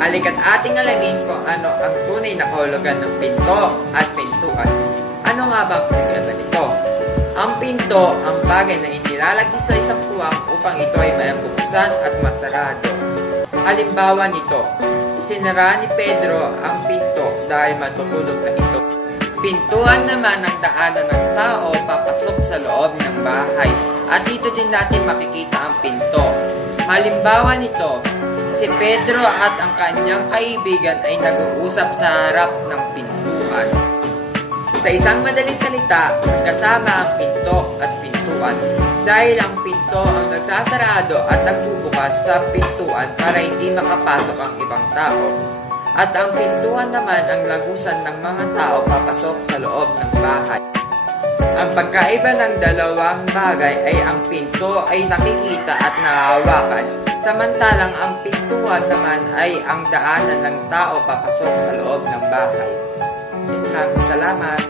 Halika't ating alamin kung ano ang tunay na kahulugan ng pinto at pintuan. Ano nga ba ang pinag-iba nito? Ang pinto ang bagay na inilalagay sa isang puwang upang ito ay mabuksan at masarado. Halimbawa nito, isinara ni Pedro ang pinto dahil matutulog na ito. Pintuan naman ang daanan ng tao papasok sa loob ng bahay at dito din natin makikita ang pinto. Halimbawa nito, si Pedro at ang kanyang kaibigan ay nag-uusap sa harap ng pintuan. Sa isang madaling salita, kasama ang pinto at pintuan dahil ang pinto ang nagsasarado at nagbubukas sa pintuan para hindi makapasok ang ibang tao. At ang pintuan naman ang lagusan ng mga tao papasok sa loob ng bahay. Ang pagkaiba ng dalawang bagay ay ang pinto ay nakikita at nahahawakan, samantalang ang pintuan naman ay ang daanan ng tao papasok sa loob ng bahay. Salamat!